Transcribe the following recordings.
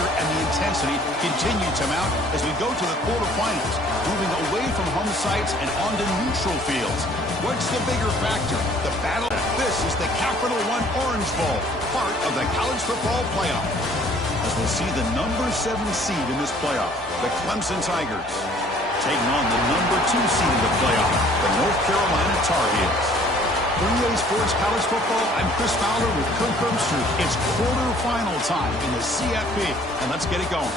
pressure and the intensity continue to mount as we go to the quarterfinals, moving away from home sites and onto neutral fields. What's the bigger factor? The battle. This is the Capital One Orange Bowl, part of the college football playoff. As we'll see the number 7 seed in this playoff, the Clemson Tigers, taking on the number 2 seed in the playoff, the North Carolina Tar Heels. 3A Sports College Football, I'm Chris Fowler with Kirk Herbstreit. It's quarterfinal time in the CFP, and let's get it going.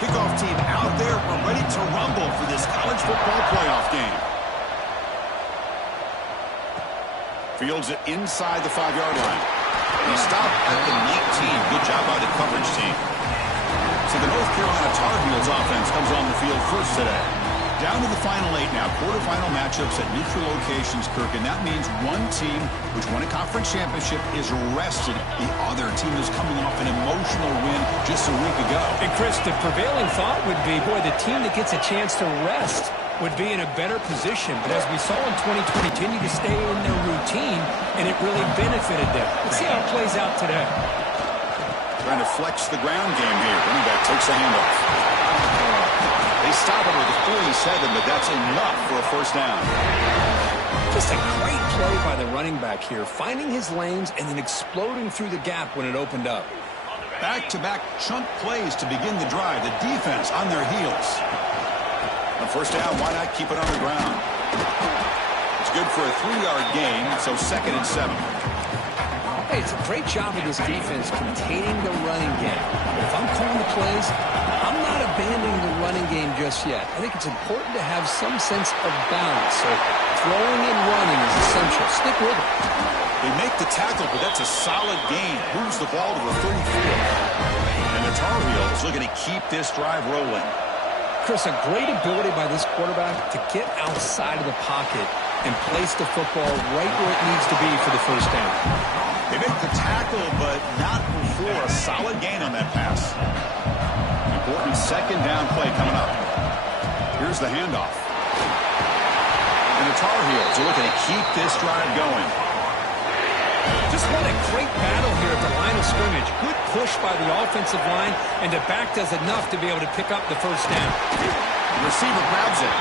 Kickoff team out there. We're ready to rumble for this college football playoff game. Fields it inside the 5-yard line. He stopped at the 19. Good job by the coverage team. So the North Carolina Tar Heels offense comes on the field first today. Down to the final 8 now. Quarterfinal matchups at neutral locations, Kirk. And that means one team which won a conference championship is rested. The other team is coming off an emotional win just a week ago. And Chris, the prevailing thought would be, boy, the team that gets a chance to rest would be in a better position. But as we saw in 2020, continue to stay in their routine, and it really benefited them. Let's see how it plays out today. Trying to flex the ground game here. Running back takes a handoff. They stop it with a 47, but that's enough for a first down. Just a great play by the running back here, finding his lanes and then exploding through the gap when it opened up. Back-to-back chunk plays to begin the drive. The defense on their heels. On first down, why not keep it on the ground? It's good for a 3-yard gain, so 2nd and 7. Hey, it's a great job of this defense containing the running game. But if I'm calling the plays, I'm not abandoning the running game just yet. I think it's important to have some sense of balance. So throwing and running is essential. Stick with it. They make the tackle, but that's a solid gain. Moves the ball to the 34. And the Tar Heels looking to keep this drive rolling. Chris, a great ability by this quarterback to get outside of the pocket and place the football right where it needs to be for the first down. They make the tackle, but not before a solid gain on that pass. Important 2nd down play coming up. Here's the handoff. And the Tar Heels are looking to keep this drive going. Just what a great battle here at the line of scrimmage. Good push by the offensive line, and the back does enough to be able to pick up the first down. The receiver grabs it,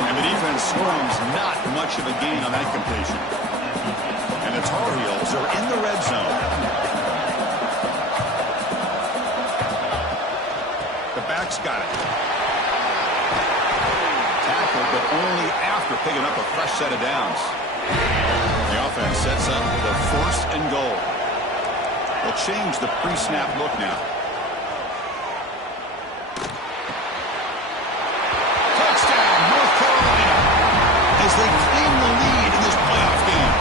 and the defense swarms. Not much of a gain on that completion. And the Tar Heels are in the red zone. The back's got it. Tackled, but only after picking up a fresh set of downs. The offense sets up the 1st and goal. They'll change the pre-snap look now. Touchdown, North Carolina, as they claim the lead in this playoff game.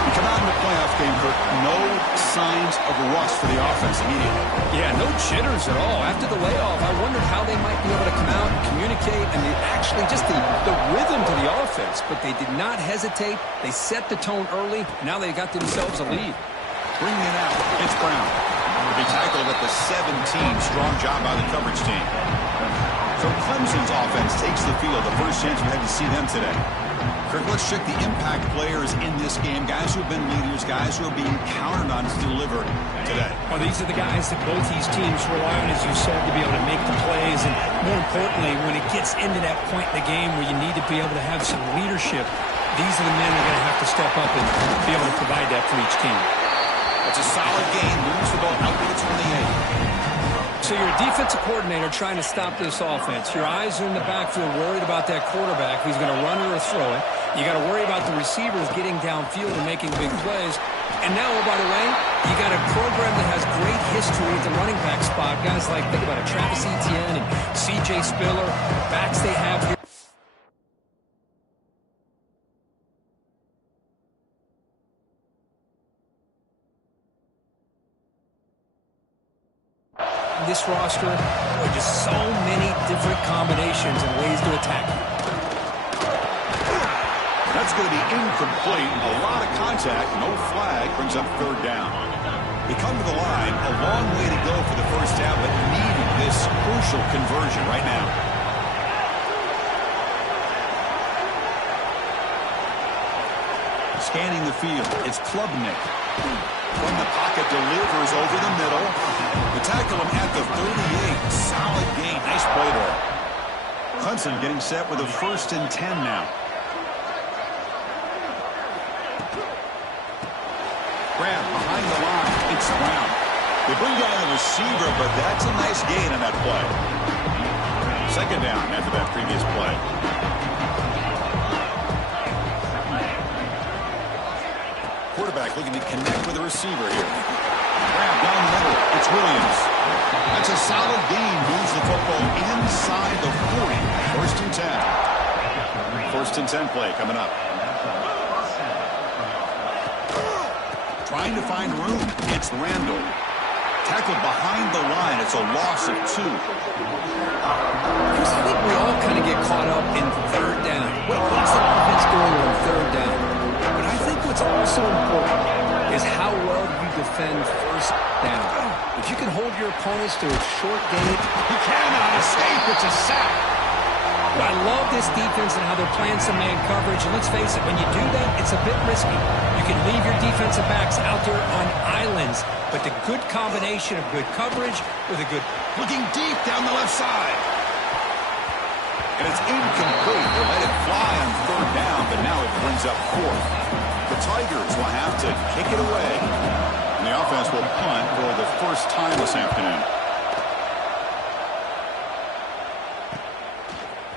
We come out in the playoff game, Kirk, no signs of rust for the offense immediately. Yeah, no jitters at all. After the layoff, I wondered how they might be able to come out and communicate and actually just the rhythm to the offense. But they did not hesitate. They set the tone early. Now they got themselves a lead. Bringing it out, it's Brown. Will be tackled at the 17. Strong job by the coverage team. So Clemson's offense takes the field. The first chance we had to see them today. Kirk, let's check the impact players in this game. Guys who have been leaders, guys who are being counted on to deliver today. Well, these are the guys that both these teams rely on, as you said, to be able to make the plays. And more importantly, when it gets into that point in the game where you need to be able to have some leadership, these are the men that are going to have to step up and be able to provide that for each team. It's a solid gain. Moves the ball out to the 28. So you're a defensive coordinator trying to stop this offense. Your eyes are in the backfield, worried about that quarterback. He's going to run or throw it. You got to worry about the receivers getting downfield and making big plays. And now, oh, by the way, you got a program that has great history at the running back spot. Guys like, think about it, Travis Etienne and C.J. Spiller, backs they have here. This roster, boy, just so many different combinations and ways to attack. That's going to be incomplete. A lot of contact, no flag, brings up 3rd down. They come to the line, a long way to go for the first down, but needing this crucial conversion right now. Scanning the field, it's Klubnik. From the pocket, delivers over the middle. The tackle him at the 38. Solid gain. Nice play there. Clemson getting set with a 1st and 10 now. Grab behind the line. It's Brown. They bring down the receiver, but that's a nice gain on that play. 2nd down after that previous play. Quarterback looking to connect with the receiver here. Grab down the middle. It's Williams. That's a solid gain. Moves the football inside the 40. 1st and 10. 1st and 10 play coming up. Trying to find room. It's Randall. Tackled behind the line. It's a loss of 2. I think we all kind of get caught up in 3rd down. What's the offense doing on 3rd down? But I think what's also important is how well you defend 1st down. If you can hold your opponents to a short gain, He cannot escape. It's a sack. I love this defense and how they're playing some man coverage. And let's face it, when you do that, it's a bit risky. You can leave your defensive backs out there on islands, but the good combination of good coverage with a good... Looking deep down the left side. And it's incomplete. They let it fly on 3rd down, but now it brings up 4th. The Tigers will have to kick it away. And the offense will punt for the first time this afternoon.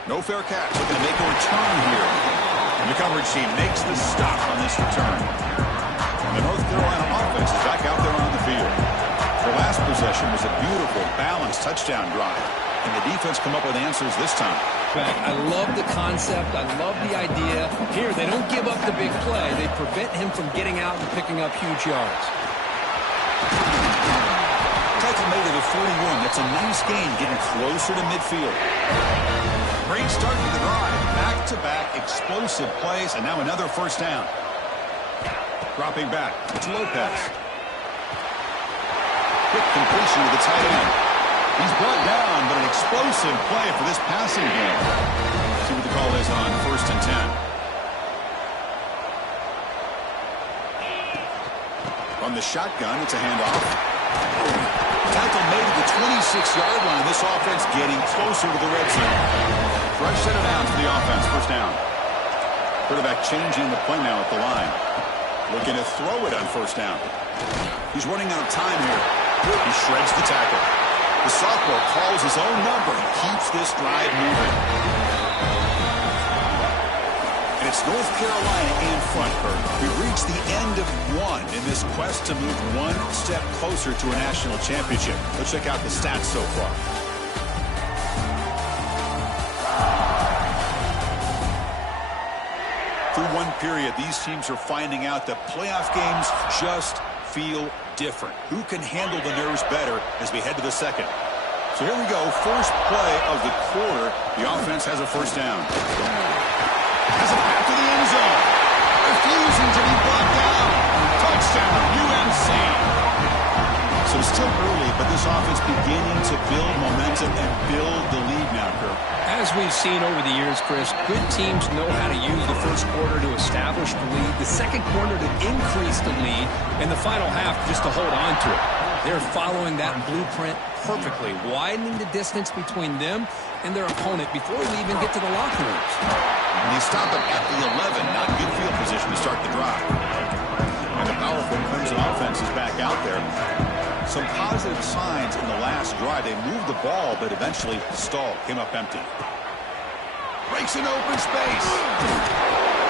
No fair catch. Looking to make a return here. And the coverage team makes the stop on this return. And the North Carolina offense is back out there on the field. Their last possession was a beautiful, balanced touchdown drive. And the defense come up with answers this time. I love the concept. I love the idea. Here, they don't give up the big play. They prevent him from getting out and picking up huge yards. Tackle made at the 41. That's a nice gain, getting closer to midfield. Great start to the drive. Back-to-back explosive plays, and now another 1st down. Dropping back. It's Lopez. Quick completion to the tight end. He's brought down, but an explosive play for this passing game. See what the call is on 1st and 10. From the shotgun, it's a handoff. Tackle made at the 26-yard line. This offense getting closer to the red zone. Fresh set of downs for the offense. 1st down. Quarterback changing the play now at the line. Looking to throw it on 1st down. He's running out of time here. He shreds the tackle. The sophomore calls his own number and keeps this drive moving. And it's North Carolina in front, Kurt. We've reached the end of 1 in this quest to move 1 step closer to a national championship. Let's check out the stats so far. Through 1 period, these teams are finding out that playoff games just feel different. Who can handle the nerves better as we head to the 2nd? So here we go. First play of the quarter. The offense has a 1st down. Has it back to the end zone. Refusing to be brought down. Touchdown, UNC. So it's still early, but this offense beginning to build momentum and build the lead now, Kirk. As we've seen over the years, Chris, good teams know how to use the 1st quarter to establish the lead, the 2nd quarter to increase the lead, and the final half just to hold on to it. They're following that blueprint perfectly, widening the distance between them and their opponent before we even get to the locker rooms. And they stop it at the 11. Not good field position to start the drive. And the powerful Clemson offense is back out there. Some positive signs in the last drive. They moved the ball, but eventually stalled. Came up empty. Breaks an open space.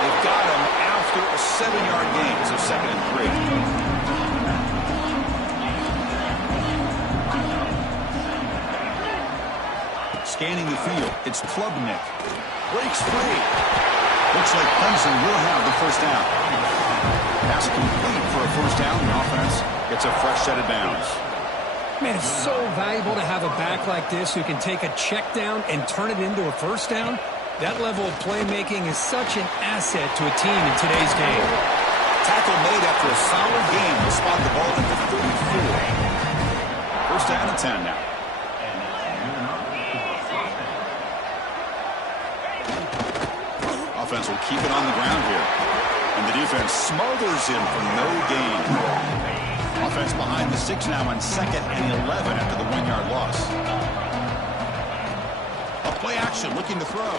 They've got him after a 7-yard gain. So 2nd and 3. Scanning the field. It's Klubnik. Breaks free. Looks like Clemson will have the 1st down. Pass complete for a 1st down. The offense gets a fresh set of downs. Man, it's so valuable to have a back like this who can take a check down and turn it into a 1st down. That level of playmaking is such an asset to a team in today's game. Tackle made after a solid game. Will spot the ball at the 34. 10 now. Offense will keep it on the ground here. And the defense smothers him for no gain. Offense behind the 6 now on 2nd and 11 after the 1-yard loss. A play action looking to throw.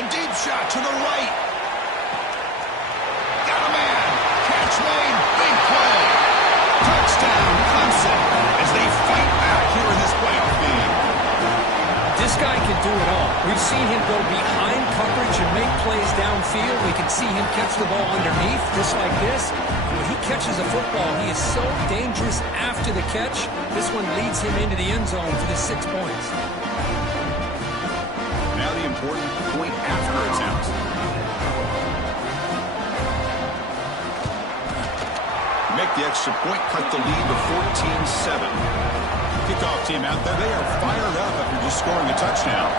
A deep shot to the right. Got a man. Catch made. Big play. Touchdown Clemson as they fight back here in this playoff game. This guy can do it all. We've seen him go behind coverage and make plays downfield. We can see him catch the ball underneath, just like this. When he catches a football, he is so dangerous after the catch. This one leads him into the end zone for the 6 points. Now the important point after attempt. Make the extra point, cut the lead to 14-7. Kickoff team out there. They are fired up after just scoring a touchdown.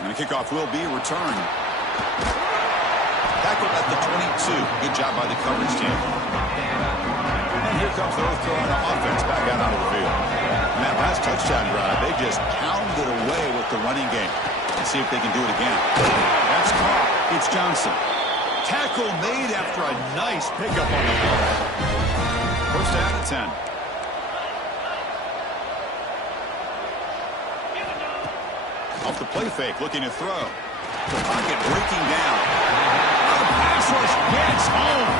And the kickoff will be returned. Tackled at the 22. Good job by the coverage team. And here comes the throw on offense back out onto the field. And that last touchdown drive, they just pounded away with the running game. Let's see if they can do it again. That's caught. It's Johnson. Tackle made after a nice pickup on the ball. First down at 10. Off the play fake, looking to throw. The pocket breaking down. The pass rush gets home.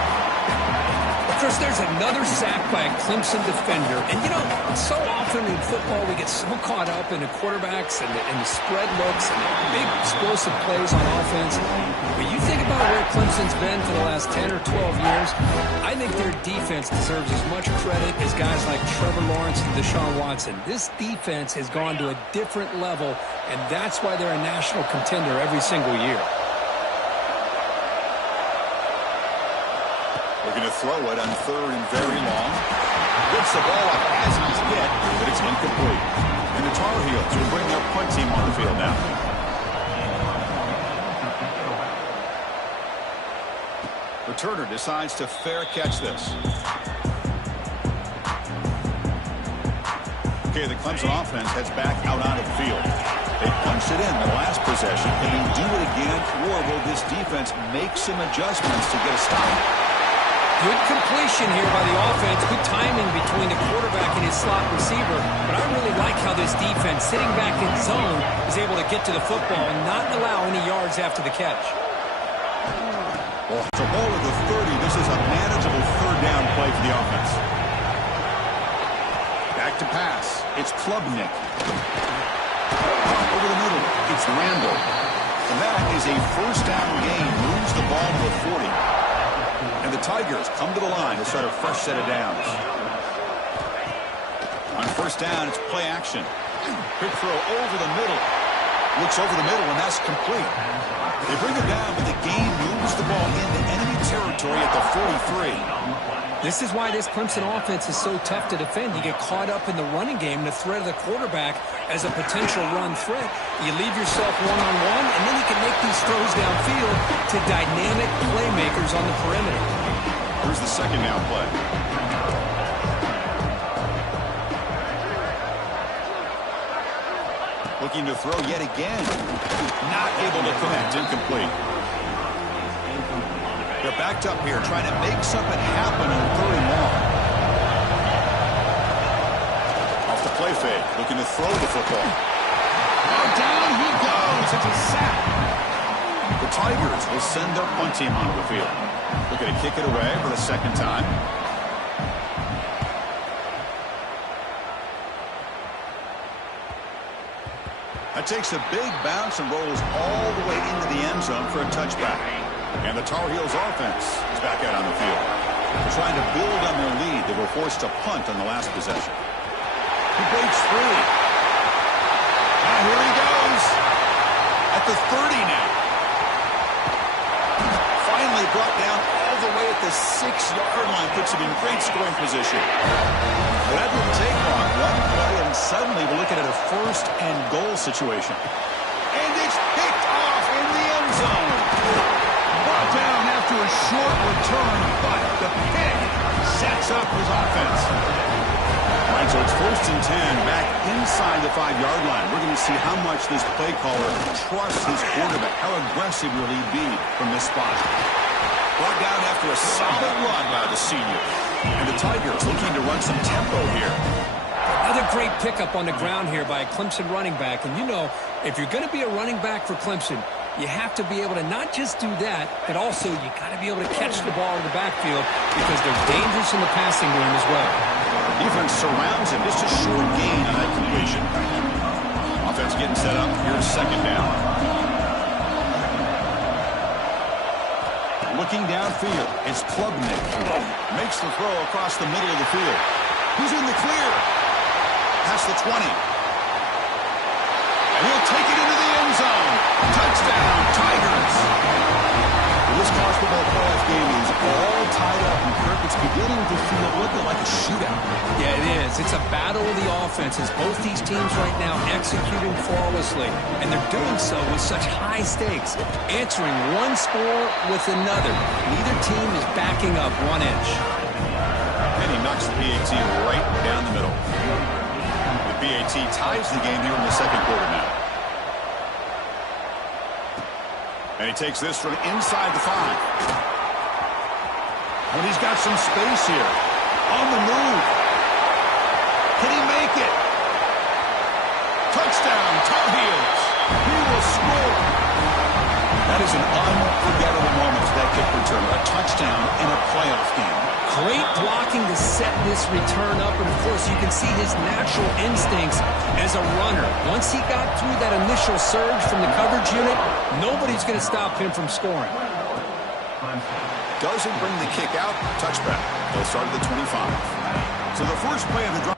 Chris, there's another sack by a Clemson defender. And, you know, so often in football we get so caught up in the quarterbacks and the spread looks and the big explosive plays on offense. But you think about where Clemson's been for the last 10 or 12 years, I think their defense deserves as much credit as guys like Trevor Lawrence and Deshaun Watson. This defense has gone to a different level, and that's why they're a national contender every single year. Looking to throw it on 3rd and very long. Gets the ball up as he's hit, but it's incomplete. And the Tar Heels will bring their punt team on the field now. Returner decides to fair catch this. Okay, the Clemson offense heads back out onto the field. They punched it in the last possession. Can they do it again, or will this defense make some adjustments to get a stop? Good completion here by the offense. Good timing between the quarterback and his slot receiver. But I really like how this defense, sitting back in zone, is able to get to the football and not allow any yards after the catch. Well, it's a ball at the 30. This is a manageable 3rd down play for the offense. Back to pass. It's Klubnik. Over the middle. It's Randall. And that is a 1st down gain. Moves the ball to the 40. And the Tigers come to the line to start a fresh set of downs. On 1st down, it's play action. Quick throw over the middle. Looks over the middle, and that's complete. They bring it down, but the game moves the ball into enemy territory at the 43. This is why this Clemson offense is so tough to defend. You get caught up in the running game, the threat of the quarterback as a potential run threat. You leave yourself one-on-one, and then you can make these throws downfield to dynamic playmakers on the perimeter. Here's the 2nd down play. Looking to throw yet again. Not able to connect. Incomplete. They're backed up here, trying to make something happen on 3rd and long. Off the play fake, looking to throw the football. Oh, down he goes. It's a sack. The Tigers will send their punt team onto the field. Looking to kick it away for the 2nd time. That takes a big bounce and rolls all the way into the end zone for a touchback. And the Tar Heels offense is back out on the field. They're trying to build on their lead. They were forced to punt on the last possession. He breaks free. And here he goes. At the 30 now. Finally brought down all the way at the 6-yard line. Puts him in great scoring position. But that didn't take long. One play, and suddenly we're looking at a 1st and goal situation. And it's picked off in the end zone. Brought down after a short return, but the pick sets breaks up his offense. All right, so it's 1st and 10 back inside the 5-yard line. We're going to see how much this play caller trusts his quarterback. How aggressive will he be from this spot? Brought down after a solid run by the senior. And the Tigers looking to run some tempo here. Another great pickup on the ground here by a Clemson running back. And you know, if you're going to be a running back for Clemson, you have to be able to not just do that, but also you got to be able to catch the ball in the backfield because they're dangerous in the passing game as well. Defense surrounds him. Just a short gain on that completion. Offense getting set up. Here's 2nd down. Looking downfield, it's Klubnik. Makes the throw across the middle of the field. He's in the clear. Past the 20. And he'll take it into the end zone. Touchdown, Tigers. This college football playoff game is all tied up, and Kirk, it's beginning to feel a little bit like a shootout. Yeah, it is. It's a battle of the offenses. Both these teams right now executing flawlessly, and they're doing so with such high stakes, answering one score with another. Neither team is backing up 1 inch. And he knocks the PAT right down the middle. The PAT ties the game here in the 2nd quarter now. And he takes this from inside the 5. And he's got some space here. On the move. Can he make it? Touchdown, Tar Heels. He will score. That is an unforgettable moment for that kick return. A touchdown in a playoff game. Great blocking to set this return up, and of course you can see his natural instincts as a runner. Once he got through that initial surge from the coverage unit, nobody's going to stop him from scoring. Doesn't bring the kick out. Touchback. They'll start at the 25. So the first play of the drive.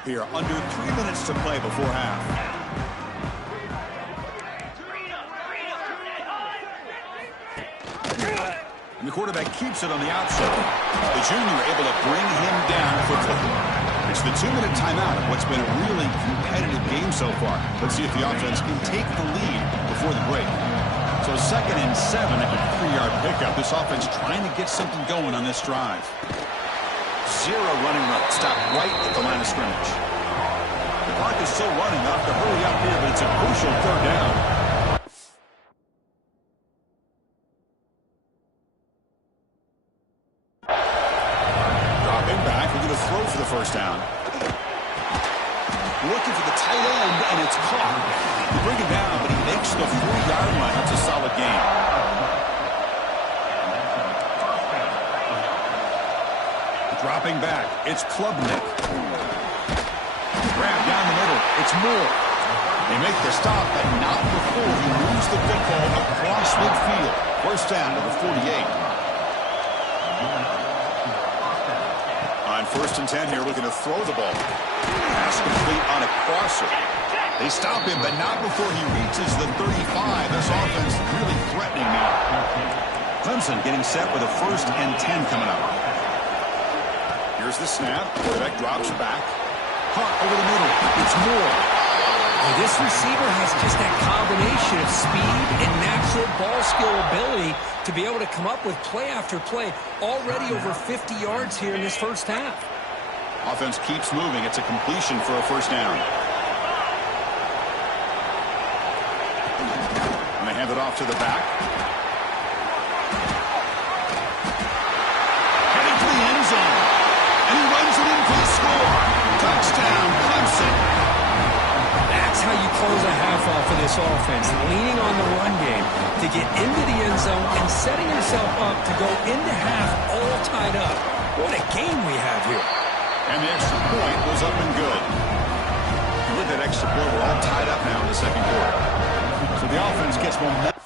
up here. Under 3 minutes to play before half. And the quarterback keeps it on the outside. The junior able to bring him down quickly. It's the 2-minute timeout of what's been a really competitive game so far. Let's see if the offense can take the lead before the break. So 2nd and 7 at a 3-yard pickup. This offense trying to get something going on this drive. 0 running route. Stop right at the line of scrimmage. The clock is still running. Off to hurry up here, but it's a crucial 3rd down. Throw for the 1st down. Looking for the tight end, and it's caught. They bring him down, but he makes the 4-yard line. That's a solid gain. Dropping back, it's Klubnik. Grab down the middle, it's Moore. They make the stop, but not before he moves the football across midfield. 1st down to the 48. On 1st and 10 here, looking to throw the ball. Pass complete on a crosser. They stop him, but not before he reaches the 35. This offense really threatening now. Clemson getting set with a 1st and 10 coming up. Here's the snap. Quarterback drops back. Caught over the middle. It's Moore. Well, this receiver has just that combination of speed and natural ball skill ability to be able to come up with play after play. Already over 50 yards here in this 1st half. Offense keeps moving. It's a completion for a 1st down. And they hand it off to the back. Heading for the end zone. And he runs it in for the score. Touchdown, Clemson. That's how you close a half off of this offense, leaning on the run game to get into the end zone and setting yourself up to go into half all tied up. What a game we have here. And the extra point was up and good. With that extra point, we're all tied up now in the 2nd quarter. So the offense gets momentum.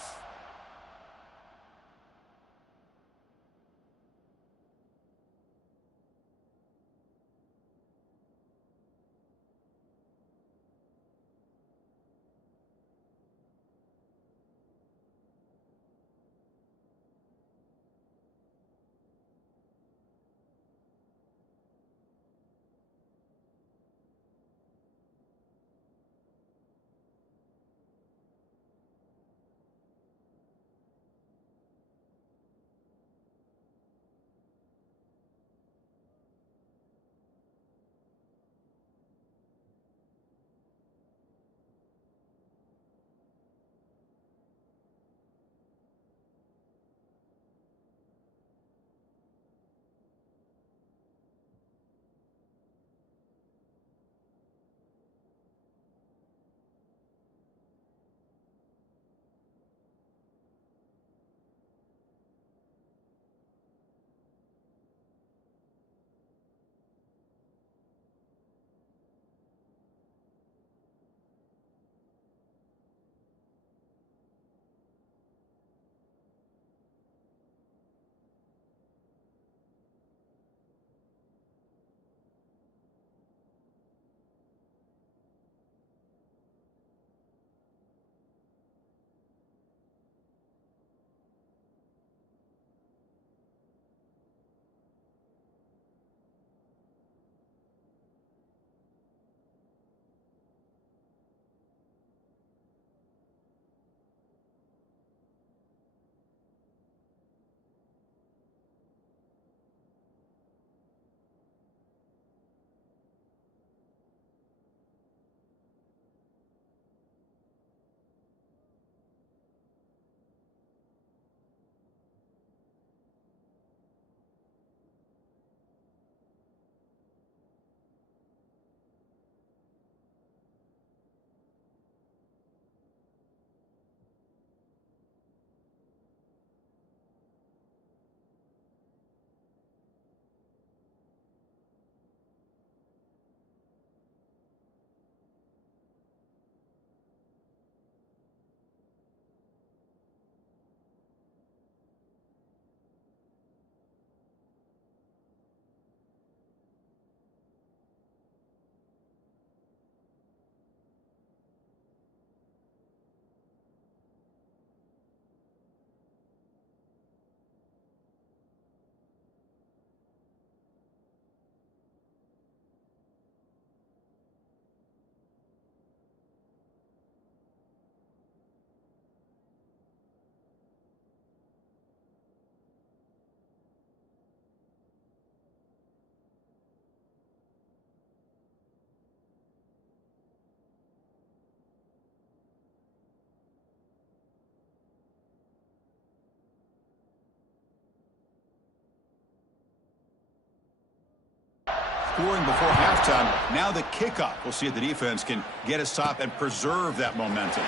scoring before halftime. Now the kickoff. We'll see if the defense can get a stop and preserve that momentum.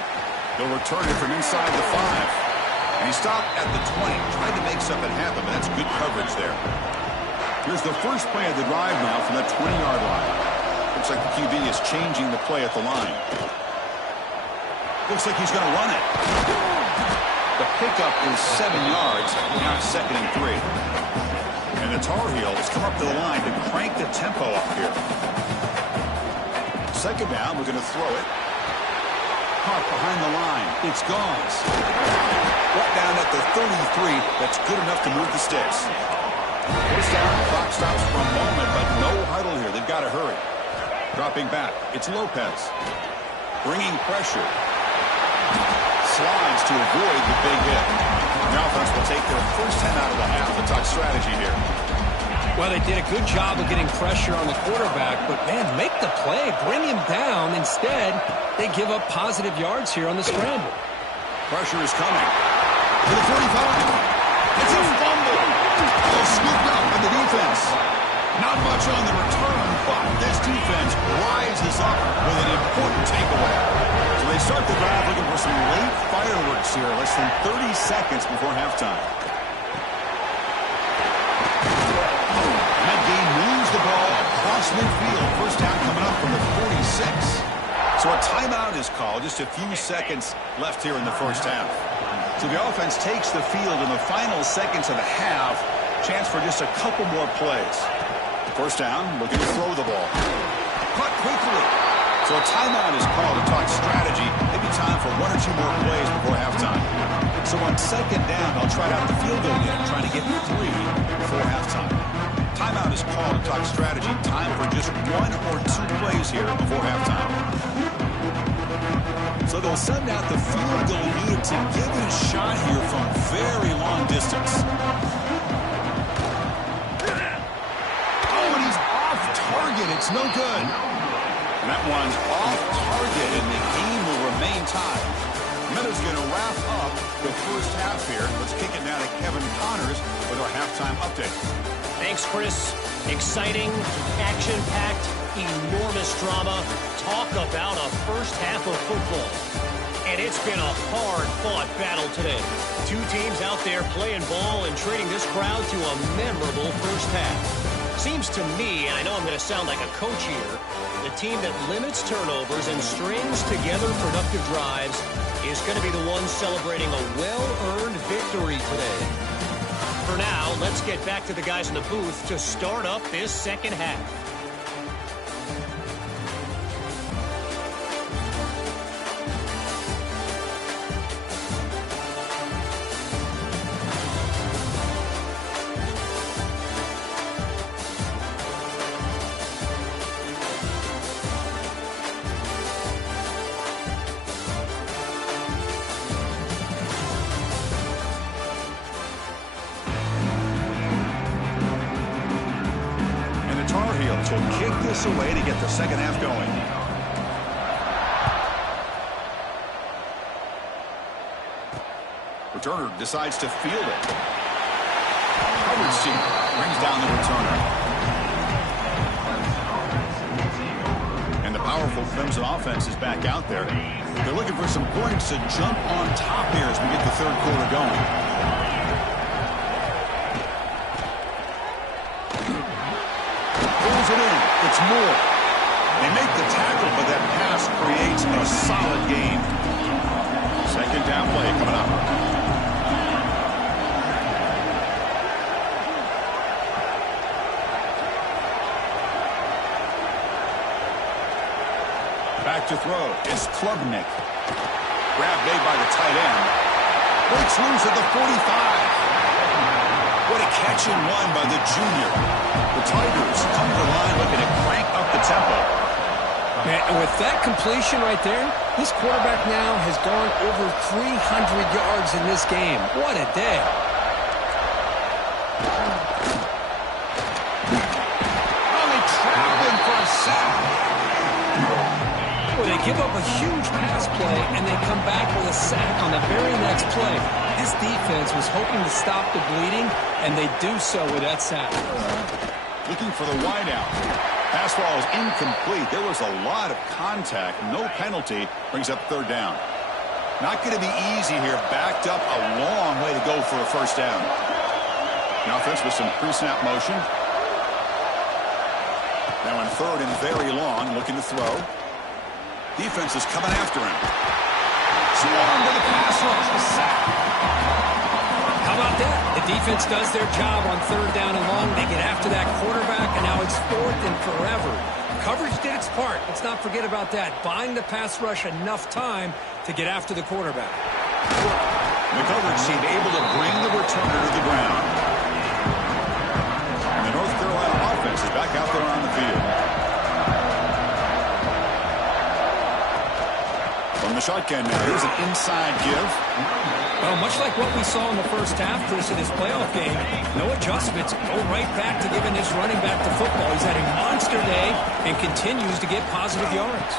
They'll return it from inside the 5. And he stopped at the 20. Tried to make something happen, but that's good coverage there. Here's the first play of the drive now from that 20-yard line. Looks like the QB is changing the play at the line. Looks like he's going to run it. The pickup is 7 yards. Now it's 2nd and 3. And the Tar Heels come up to the line to crank the tempo up here. 2nd down, we're going to throw it. Caught behind the line. It's Gauze. Brought down at the 33. That's good enough to move the sticks. First down, clock stops for a moment, but no huddle here. They've got to hurry. Dropping back, it's Lopez. Bringing pressure. Slides to avoid the big hit. The offense will take their first 10 out of the half to talk strategy here. Well, they did a good job of getting pressure on the quarterback, but, man, make the play. Bring him down. Instead, they give up positive yards here on the scramble. Pressure is coming. To the 45. It's a fumble. Scooped up by the defense. Not much on the return, but this defense rises up with an important takeaway. So they start the drive looking for some late fireworks here, less than 30 seconds before halftime. That game moves the ball across midfield. First down coming up from the 46. So a timeout is called. Just a few seconds left here in the first half. So the offense takes the field in the final seconds of the half. Chance for just a couple more plays. First down, looking to throw the ball. Caught quickly. So a timeout is called to talk strategy. Maybe time for 1 or 2 more plays before halftime. So on 2nd down, they'll try out the field goal unit, trying to get 3 before halftime. Timeout is called to talk strategy. Time for just 1 or 2 plays here before halftime. So they'll send out the field goal unit to give it a shot here from very long distance. It's no good. And that one's off target, and the game will remain tied. Meadows going to wrap up the first half here. Let's kick it now to Kevin Connors with our halftime update. Thanks, Chris. Exciting, action-packed, enormous drama. Talk about a first half of football. And it's been a hard-fought battle today. 2 teams out there playing ball and treating this crowd to a memorable first half. Seems to me, and I know I'm going to sound like a coach here, the team that limits turnovers and strings together productive drives is going to be the one celebrating a well-earned victory today. For now, let's get back to the guys in the booth to start up this second half. So kick this away to get the second half going. Returner decides to field it. Coverage team brings down the returner. And the powerful Clemson offense is back out there. They're looking for some points to jump on top here as we get the third quarter going. It in. It's Moore. They make the tackle, but that pass creates a solid gain. Second down play coming up. Back to throw. It's Klubnik. Grab made by the tight end. Breaks loose at the 45. What a catch and run by the junior. The Tigers come to the line looking to crank up the tempo. Man, and with that completion right there, this quarterback now has gone over 300 yards in this game. What a day. Oh, they trap him for a sack. Well, they give up a huge pass play, and they come back with a sack on the very next play. This defense was hoping to stop the bleeding, and they do so with that sack. Looking for the wideout. Pass ball is incomplete. There was a lot of contact. No penalty. Brings up third down. Not going to be easy here. Backed up a long way to go for a first down. The offense with some pre-snap motion. Now on third and very long, looking to throw. Defense is coming after him. Swarm to the pass rush. The sack. How about that? The defense does their job on third down and long. They get after that quarterback, and now it's fourth and forever. Coverage did its part. Let's not forget about that. Buying the pass rush enough time to get after the quarterback. The coverage team able to bring the returner to the ground. And the North Carolina offense is back out there on the field. From the shotgun now, here's an inside give. Well, much like what we saw in the first half, Chris, in this playoff game, no adjustments. Go right back to giving this running back the football. He's had a monster day and continues to get positive yards.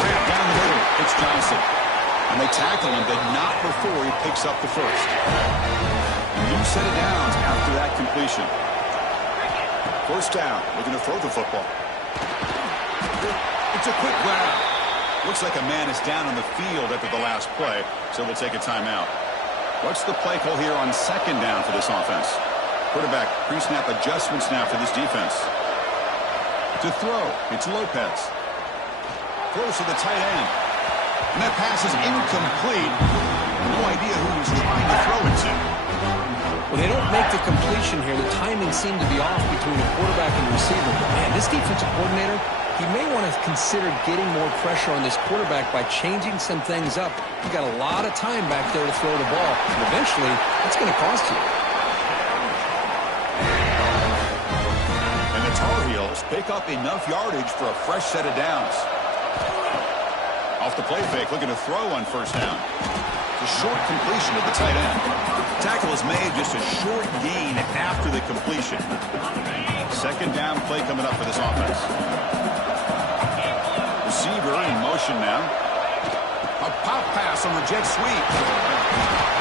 Down the middle, it's Johnson. And they tackle him, but not before he picks up the first. A new set of downs after that completion. First down, looking to throw the football. It's a quick grab. Looks like a man is down on the field after the last play, so we'll take a timeout. What's the play call here on second down for this offense? Quarterback pre-snap adjustments now for this defense. To throw, it's Lopez. Throws to the tight end. And that pass is incomplete. No idea who he's trying to throw it to. Well, they don't make the completion here. The timing seemed to be off between the quarterback and the receiver. But, man, this defensive coordinator, he may want to consider getting more pressure on this quarterback by changing some things up. You've got a lot of time back there to throw the ball. And eventually, it's going to cost you. And the Tar Heels pick up enough yardage for a fresh set of downs. Off the play fake, looking to throw on first down. A short completion of the tight end. Tackle is made, just a short gain after the completion. Second down play coming up for this offense. Receiver in motion now. A pop pass on the jet sweep.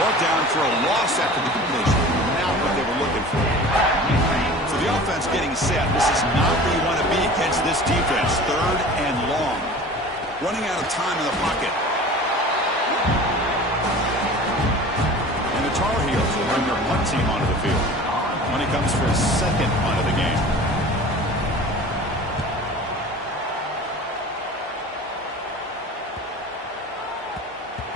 Brought down for a loss after the completion. Not what they were looking for. So the offense getting set. This is not where you want to be against this defense. Third and long. Running out of time in the pocket. And the Tar Heels will bring their punt team onto the field when it comes for a second punt of the game.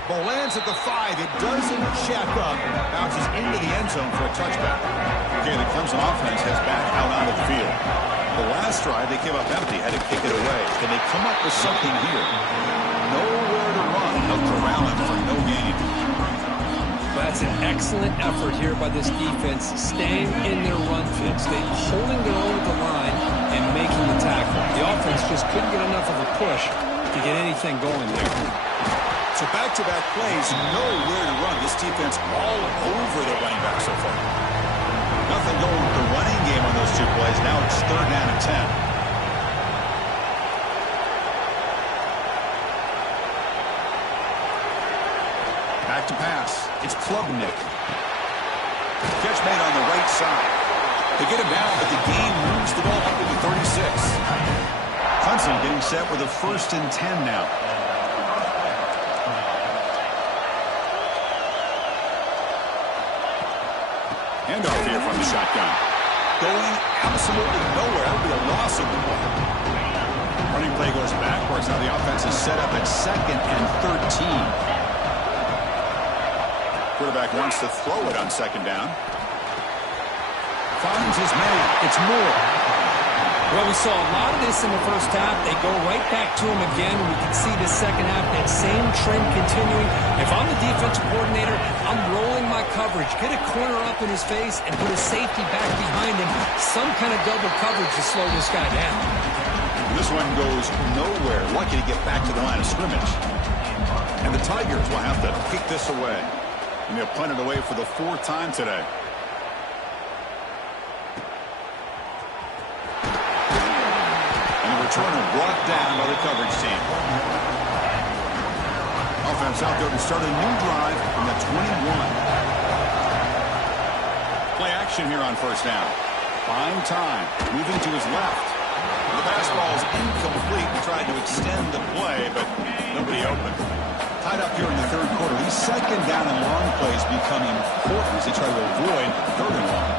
Ball lands at the 5. It doesn't check up. Bounces into the end zone for a touchback. Okay, the Clemson offense has back out onto the field. The last drive, they came up empty, had to kick it away. Can they come up with something here? Nowhere to run. Helped around it for no gain. That's an excellent effort here by this defense, staying in their run fits. They holding their own at the line and making the tackle. The offense just couldn't get enough of a push to get anything going there. So back-to-back plays, nowhere to run. This defense all over the running back so far. Nothing going with the running game on those two plays. Now it's third down and 10. Back to pass. It's Klubnik. Catch made on the right side. They get him down, but the game moves the ball up to the 36. Clemson getting set with a 1st and 10 now. Handoff here from the shotgun. Going absolutely nowhere. That would be a loss of the ball. Running play goes backwards. Now the offense is set up at 2nd and 13. Quarterback wants to throw it on 2nd down. Finds his man. It's Moore. Well, we saw a lot of this in the first half. They go right back to him again. We can see the second half, that same trend continuing. If I'm the defensive coordinator, I'm rolling my coverage. Get a corner up in his face and put a safety back behind him. Some kind of double coverage to slow this guy down. This one goes nowhere. Lucky to get back to the line of scrimmage. And the Tigers will have to kick this away. And they'll punt it away for the 4th time today. Returner brought down by the coverage team. Offense out there to start a new drive from the 21. Play action here on 1st down. Buying time. Moving to his left. The pass pass ball is incomplete. He tried to extend the play, but nobody open. Tied up here in the third quarter. These second down and long plays become important as they try to avoid third and long.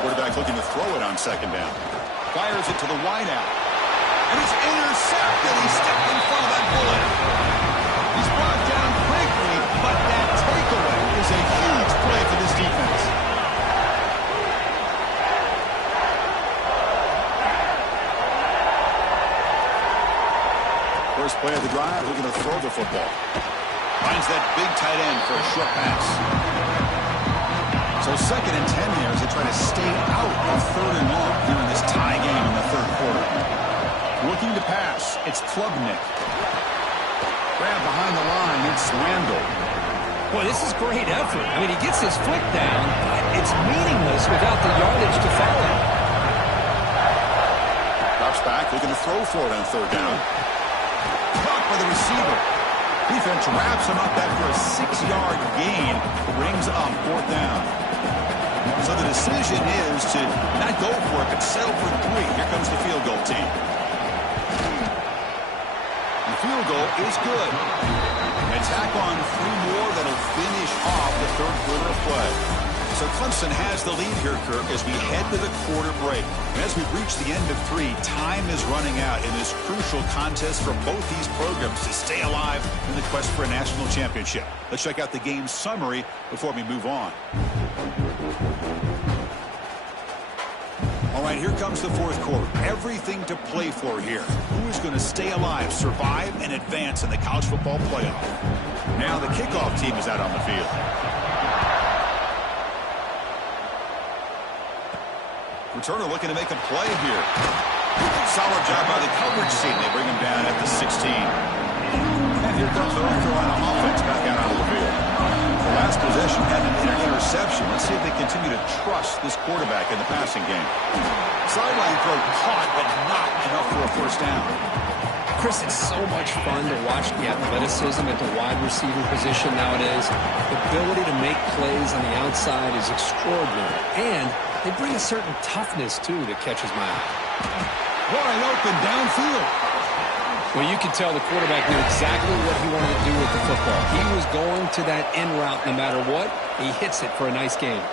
Quarterback looking to throw it on second down. Fires it to the wideout. And it's intercepted. He stepped in front of that bullet. He's brought down quickly, but that takeaway is a huge play for this defense. First play of the drive, looking to throw the football. Finds that big tight end for a short pass. So 2nd and 10 here as they try to stay out of third and long here in this tie game in the third quarter. Looking to pass, it's Klubnik. Grab behind the line, it's Randall. Boy, this is great effort. I mean, he gets his foot down, but it's meaningless without the yardage to follow. Drops back, looking to throw for it on third down. Caught by the receiver. Defense wraps him up after a 6-yard gain. Brings up 4th down. So the decision is to not go for it, but settle for 3. Here comes the field goal team. The field goal is good. They tack on 3 more that'll finish off the third quarter of play. So Clemson has the lead here, Kirk, as we head to the quarter break. And as we've reached the end of 3, time is running out in this crucial contest for both these programs to stay alive in the quest for a national championship. Let's check out the game summary before we move on. All right, here comes the fourth quarter. Everything to play for here. Who is going to stay alive, survive, and advance in the college football playoff? Now the kickoff team is out on the field. Returner looking to make a play here. Solid job by the coverage team. They bring him down at the 16. And here comes the North Carolina offense back out onto the field. The last possession had an interception. Let's see if they continue to trust this quarterback in the passing game. Sideline throw caught, but not enough for a first down. Chris, it's so much fun to watch the athleticism at the wide receiver position nowadays. The ability to make plays on the outside is extraordinary. And they bring a certain toughness, too, that catches my eye. Wide open downfield. Well, you can tell the quarterback knew exactly what he wanted to do with the football. He was going to that in route no matter what. He hits it for a nice gain.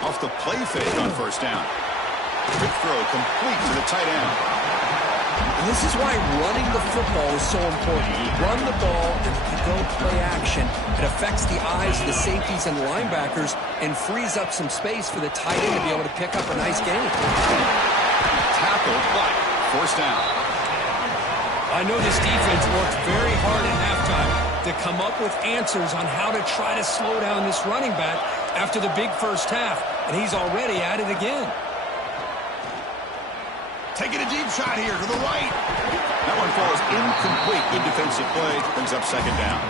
Off the play fake on first down. Quick throw complete to the tight end. And this is why running the football is so important. You run the ball and you go play action. It affects the eyes of the safeties and linebackers and frees up some space for the tight end to be able to pick up a nice gain. Tackled, but first down. I know this defense worked very hard at halftime to come up with answers on how to try to slow down this running back after the big first half, and he's already at it again. Taking a deep shot here to the right. That one falls incomplete. Good defensive play. Brings up second down.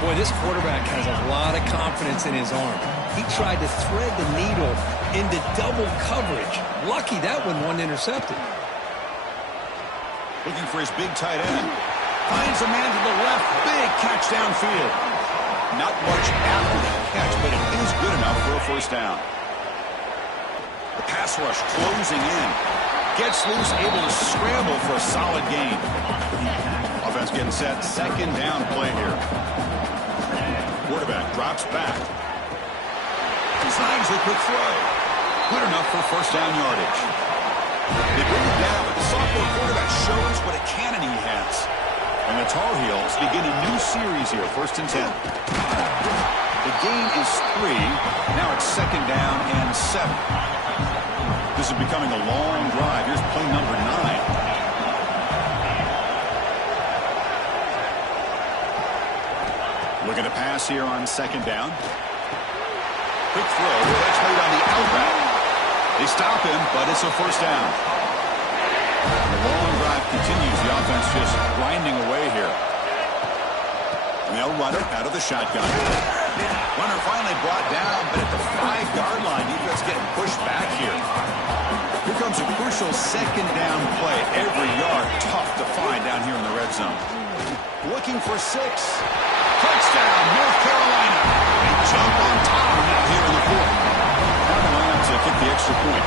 Boy, this quarterback has a lot of confidence in his arm. He tried to thread the needle into double coverage. Lucky that one wasn't intercepted. Looking for his big tight end. Finds a man to the left. Big catch downfield. Not much after the catch, but it is good enough for a first down. The pass rush closing in. Gets loose, able to scramble for a solid gain. Offense getting set. Second down play here. Quarterback drops back. Designs the quick throw. Good enough for first down yardage. They bring it down, but the sophomore quarterback shows what a cannon he has. And the Tar Heels begin a new series here, 1st and 10. The gain is 3. Now it's second down and 7. This is becoming a long drive. Here's play number 9. Looking to pass here on second down. Quick throw. That's played on the out route. They stop him, but it's a first down. The long drive continues. The offense just grinding away here. Now runner out of the shotgun. Runner finally brought down, but at the 5-yard line, defense getting pushed back here. Here comes a crucial second down play. Every yard tough to find down here in the red zone. Looking for 6. Touchdown, North Carolina. They jump on top now here in the 4th. Carolina to kick the extra point.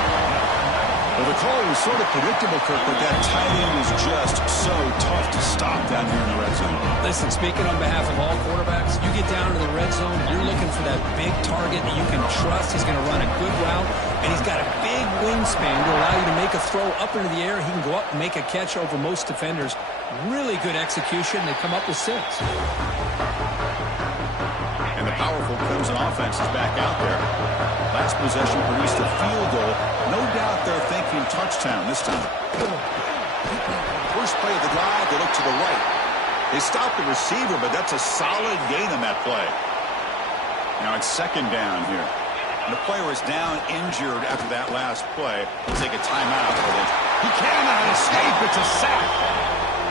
Well, the call was sort of predictable, Kirk, but that tight end is just so tough to stop down here in the red zone. Listen, speaking on behalf of all quarterbacks, you get down to the red zone, you're looking for that big target that you can trust. He's going to run a good route, and he's got a big wingspan to allow you to make a throw up into the air. He can go up and make a catch over most defenders. Really good execution. They come up with 6. And the powerful Clemson offense is back out there. Last possession produced a field goal. No doubt they're thinking touchdown this time. First play of the drive, they look to the right. They stop the receiver, but that's a solid gain on that play. Now it's second down here. And the player is down injured after that last play. We'll take a timeout. He cannot escape. It's a sack.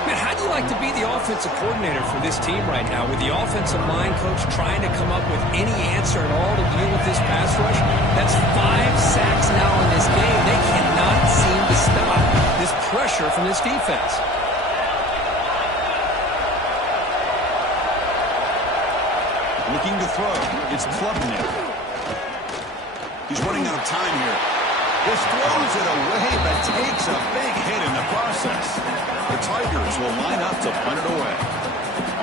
Man, how do you like to be the offensive coordinator for this team right now with the offensive line coach trying to come up with any answer at all to deal with this pass rush? That's 5 sacks now in this game. They cannot seem to stop this pressure from this defense. Looking to throw. It's Klubnik. He's running out of time here. Just throws it away, but takes a big hit in the process. The Tigers will line up to punt it away.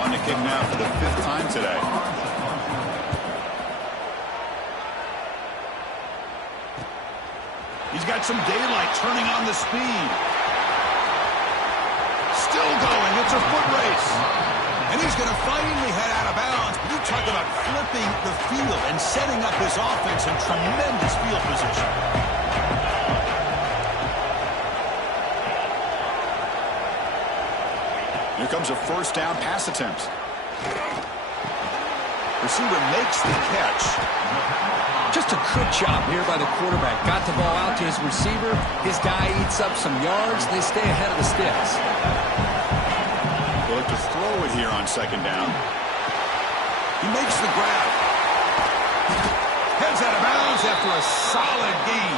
On the kick now for the 5th time today. He's got some daylight turning on the speed. Still going. It's a foot race. And he's going to finally head out of bounds. You talk about flipping the field and setting up his offense in tremendous field position. Here comes a first down pass attempt. Receiver makes the catch. Just a good job here by the quarterback. Got the ball out to his receiver. His guy eats up some yards. They stay ahead of the sticks. They'll look to throw it here on second down. He makes the grab. Heads out of bounds after a solid gain.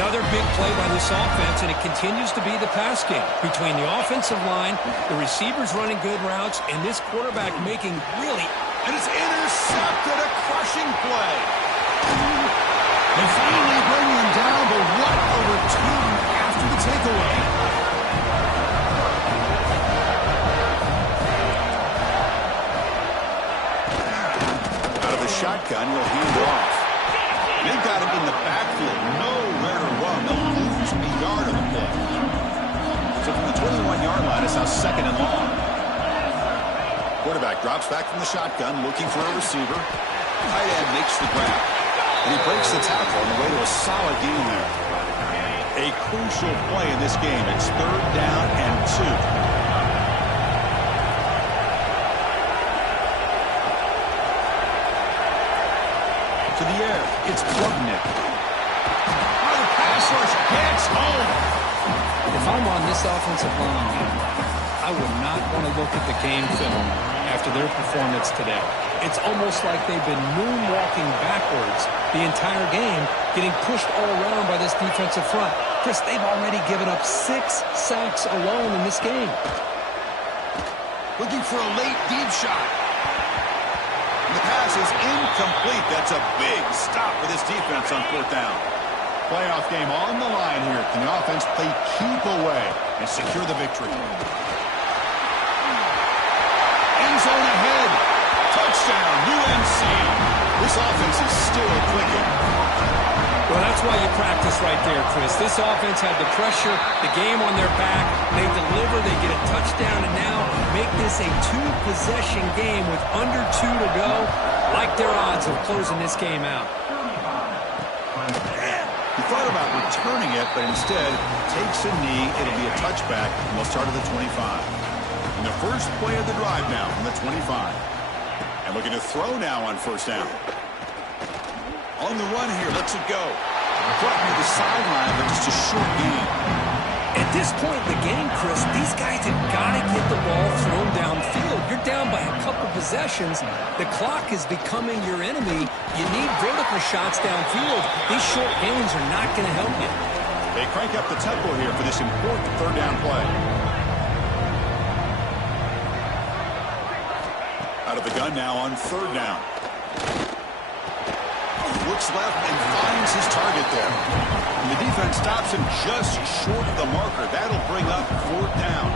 Another big play by this offense, and it continues to be the pass game. Between the offensive line, the receivers running good routes, and this quarterback making really... And it's intercepted, a crushing play. They finally bring him down, but what a return after the takeaway. Out of the shotgun, he'll hand off. They've got him in the backfield. Nowhere to run. They'll lose a yard on the play. So from the 21-yard line, it's now second and long. Quarterback drops back from the shotgun, looking for a receiver. Tight end makes the grab. And he breaks the tackle on the way to a solid gain there. A crucial play in this game. It's 3rd down and 2. To the air, it's Klubnik. Oh, the pass rush gets home. If I'm on this offensive line, I would not want to look at the game film after their performance today. It's almost like they've been moonwalking backwards the entire game, getting pushed all around by this defensive front. Chris, they've already given up 6 sacks alone in this game. Looking for a late deep shot. And the pass is incomplete. That's a big stop for this defense on 4th down. Playoff game on the line here. Can the offense play keep away and secure the victory? End zone ahead. Touchdown, UNC. This offense is still clicking. Well, that's why you practice right there, Chris. This offense had the pressure, the game on their back. They deliver, they get a touchdown, and now make this a 2-possession game with under 2 to go. Like their odds of closing this game out. He thought about returning it, but instead takes a knee. It'll be a touchback, and they'll start at the 25. And the first play of the drive now from the 25. And looking to throw now on 1st down. On the run here, lets it go. Caught near the sideline, but just a short gain. At this point in the game, Chris, these guys have got to get the ball thrown downfield. You're down by a couple possessions. The clock is becoming your enemy. You need vertical shots downfield. These short gains are not going to help you. They crank up the tempo here for this important 3rd down play. Out of the gun now on 3rd down. Looks left and finds his target there. And the defense stops him just short of the marker. That'll bring up 4th down.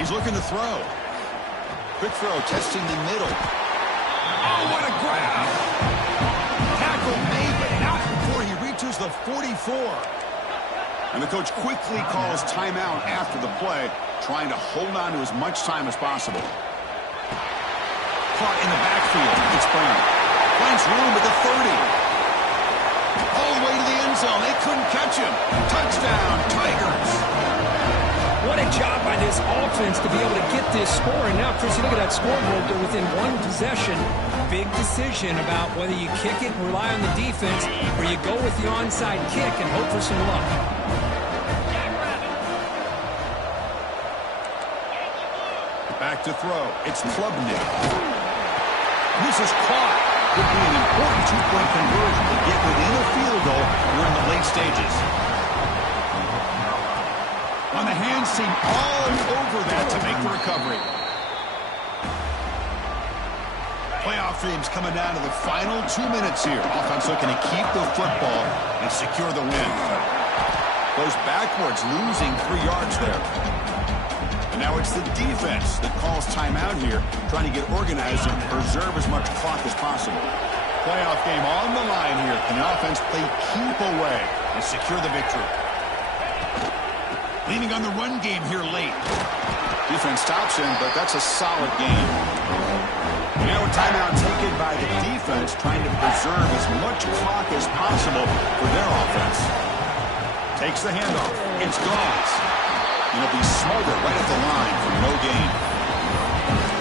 He's looking to throw. Quick throw, testing the middle. Oh, what a grab! Tackle made, but not before he reaches the 44. And the coach quickly calls timeout after the play, trying to hold on to as much time as possible. Caught in the backfield. It's Brown. Finds room at the 30. All the way to the end zone. They couldn't catch him. Touchdown, Tigers. What a job by this offense to be able to get this score. And now, Chris, you look at that scoreboard. They're within one possession. Big decision about whether you kick it and rely on the defense or you go with the onside kick and hope for some luck. Back to throw. It's Klubnik. This is caught. Could be an important 2-point conversion to get within a field goal. We're in the late stages. On the hands team, all over that to make the recovery. Playoff dreams coming down to the final 2 minutes here. Offense looking to keep the football and secure the win. Goes backwards, losing 3 yards there. And now it's the defense that calls timeout here, trying to get organized and preserve as much clock as possible. Playoff game on the line here. Can the offense play keep away and secure the victory? Leaning on the run game here late. Defense stops him, but that's a solid game. And now a timeout taken by the defense, trying to preserve as much clock as possible for their offense. Takes the handoff. It's gone. And he'll be smothered right at the line for no gain.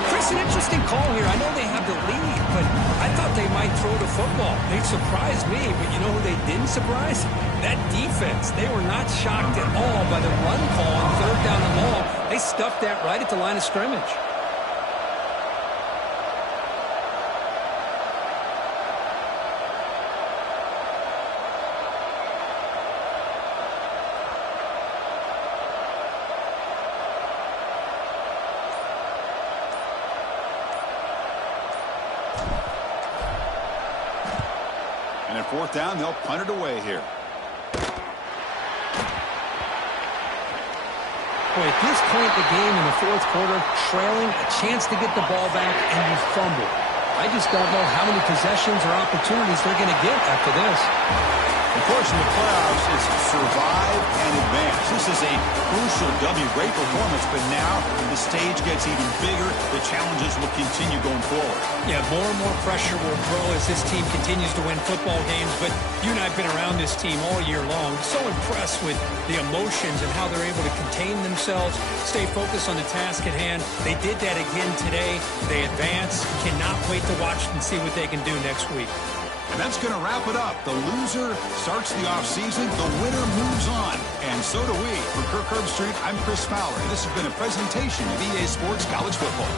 Chris, an interesting call here. I know they have the lead, but I thought they might throw the football. They surprised me, but you know who they didn't surprise? That defense. They were not shocked at all by the run call on 3rd down and long. They stuffed that right at the line of scrimmage. And at 4th down, they'll punt it away here. Boy, at this point in the game in the 4th quarter, trailing, a chance to get the ball back, and you fumble. I just don't know how many possessions or opportunities they're going to get after this. Of course, in the playoffs, it's survive and advance. This is a crucial W. Great performance, but now the stage gets even bigger. The challenges will continue going forward. Yeah, more and more pressure will grow as this team continues to win football games, but you and I have been around this team all year long. So impressed with the emotions and how they're able to contain themselves, stay focused on the task at hand. They did that again today. They advance. Cannot wait to watch and see what they can do next week. And that's going to wrap it up. The loser starts the offseason. The winner moves on. And so do we. For Kirk Herbstreit, I'm Chris Fowler. And this has been a presentation of EA Sports College Football.